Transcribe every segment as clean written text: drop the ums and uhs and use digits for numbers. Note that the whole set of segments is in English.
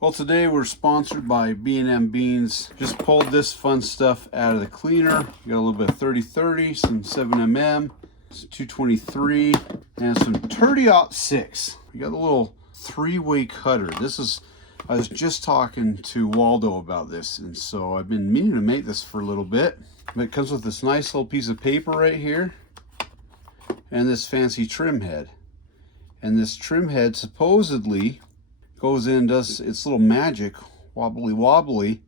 Well, today we're sponsored by B&M Beans. Just pulled this fun stuff out of the cleaner. We got a little bit of 30-30, some 7mm, some 223, and some 30-06. We got a little three-way cutter. I was just talking to Waldo about this, and so I've been meaning to make this for a little bit. But it comes with this nice little piece of paper right here, and this fancy trim head. And this trim head supposedly goes in and does its little magic, wobbly,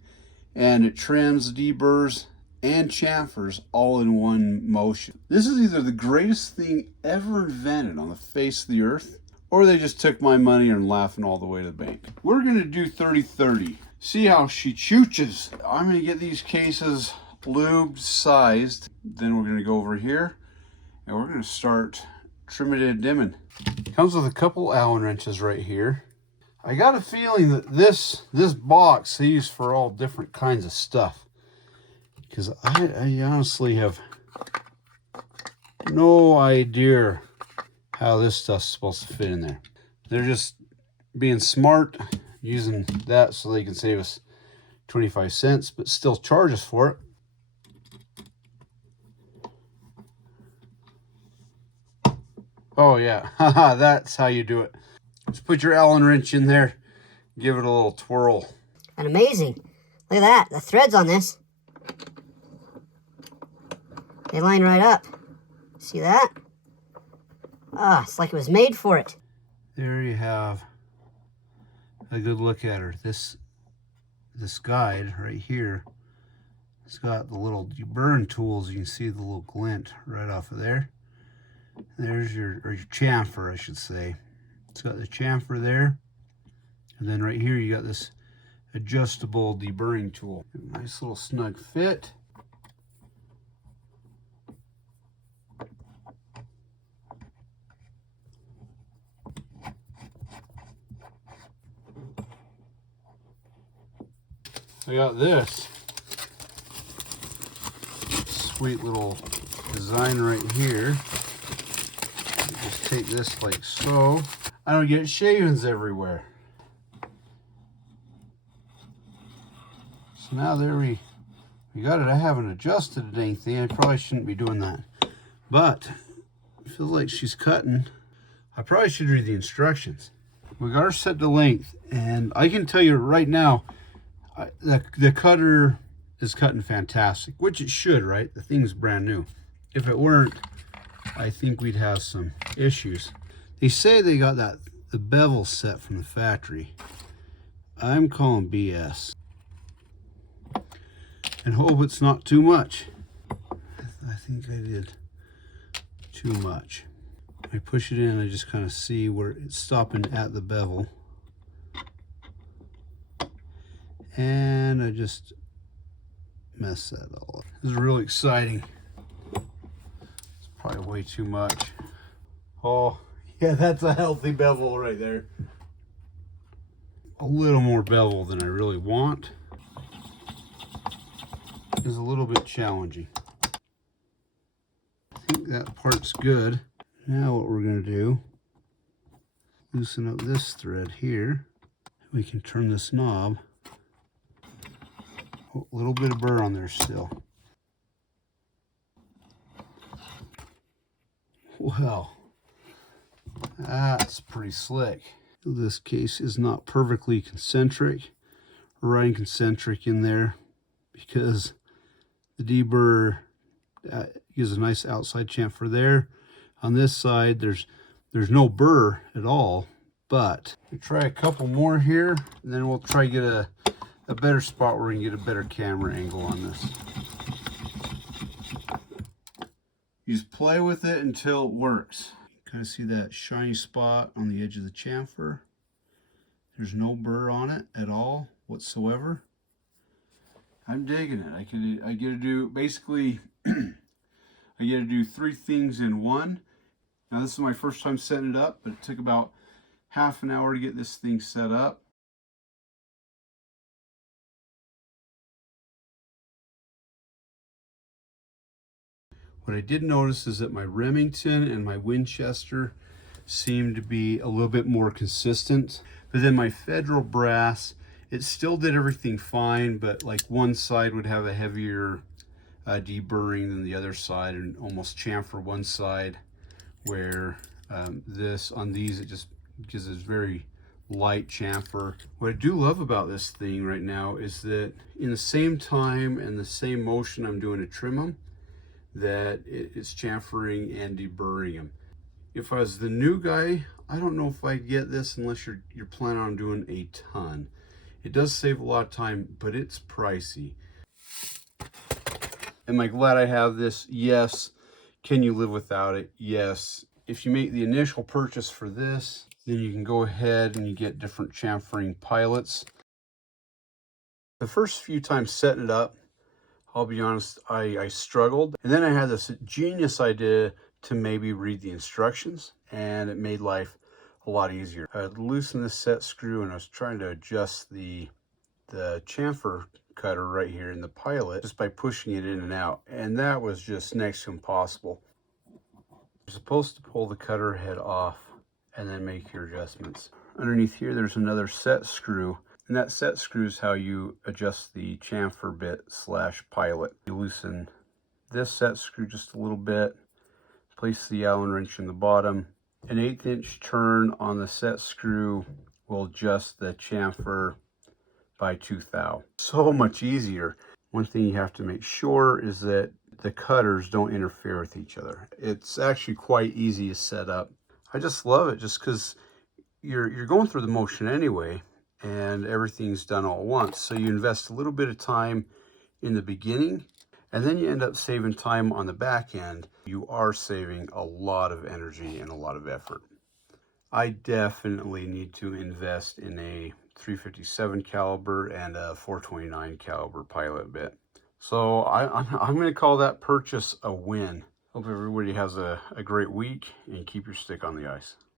and it trims, deburrs, and chamfers all in one motion. This is either the greatest thing ever invented on the face of the earth, or they just took my money and laughing all the way to the bank. We're gonna do 30-30. See how she chooches. I'm gonna get these cases lubed, sized. Then we're gonna go over here and we're gonna start trimming and dimming. Comes with a couple Allen wrenches right here. I got a feeling that this box they use for all different kinds of stuff, because I honestly have no idea how this stuff's supposed to fit in there. They're just being smart, using that so they can save us 25 cents, but still charge us for it. Oh yeah, haha, that's how you do it. Just put your Allen wrench in there, give it a little twirl. And amazing. Look at that, the threads on this. They line right up. See that? Ah, it's like it was made for it. There you have a good look at her. This guide right here, it's got the little deburring tools. You can see the little glint right off of there. There's your chamfer, I should say. It's got the chamfer there, and then right here you got this adjustable deburring tool. Nice little snug fit. I got this sweet little design right here. Just take this like so. I don't get shavings everywhere. So now there we got it. I haven't adjusted anything. I probably shouldn't be doing that. But it feels like she's cutting. I probably should read the instructions. We got her set to length, and I can tell you right now, the cutter is cutting fantastic, which it should, right? The thing's brand new. If it weren't, I think we'd have some issues. They say they got the bevel set from the factory. I'm calling BS. And hope it's not too much. I think I did too much. I push it in, I just kind of see where it's stopping at the bevel. And I just mess that all up. This is really exciting. It's probably way too much. Oh, yeah, that's a healthy bevel right there. A little more bevel than I really want is a little bit challenging. I think that part's good. Now what we're going to do, loosen up this thread here. We can turn this knob. Oh, a little bit of burr on there still. Wow. That's pretty slick. This case is not perfectly concentric. We're writing concentric in there because the deburr gives a nice outside chamfer there. On this side, there's no burr at all, but we'll try a couple more here, and then we'll try to get a better spot where we can get a better camera angle on this. You just play with it until it works. Kind of see that shiny spot on the edge of the chamfer. There's no burr on it at all whatsoever. I'm digging it. I get to do basically I get to do three things in one. Now this is my first time setting it up, but it took about half an hour to get this thing set up. What I did notice is that my Remington and my Winchester seemed to be a little bit more consistent, but then my Federal brass It still did everything fine, but like one side would have a heavier deburring than the other side, and almost chamfer one side, where this on these it just gives this very light chamfer. What I do love about this thing right now is that in the same time and the same motion I'm doing to trim them, that it's chamfering and deburring them. If I was the new guy, I don't know if I'd get this unless you're planning on doing a ton. It does save a lot of time, but it's pricey. Am I glad I have this? Yes. Can you live without it? Yes. If you make the initial purchase for this, then you can go ahead and you get different chamfering pilots. The first few times setting it up, I'll be honest, I struggled. And then I had this genius idea to maybe read the instructions, and it made life a lot easier. I had loosened this set screw, and I was trying to adjust the chamfer cutter right here in the pilot just by pushing it in and out, and that was just next to impossible. You're supposed to pull the cutter head off and then make your adjustments. Underneath here there's another set screw, and that set screw is how you adjust the chamfer bit slash pilot. You loosen this set screw just a little bit, place the Allen wrench in the bottom. An 1/8 inch turn on the set screw will adjust the chamfer by 2 thou. So much easier. One thing you have to make sure is that the cutters don't interfere with each other. It's actually quite easy to set up. I just love it just because you're going through the motion anyway, and everything's done all at once. So you invest a little bit of time in the beginning, and then you end up saving time on the back end. You are saving a lot of energy and a lot of effort. I definitely need to invest in a 357 caliber and a 429 caliber pilot bit. So I'm going to call that purchase a win. Hope everybody has a great week, and keep your stick on the ice.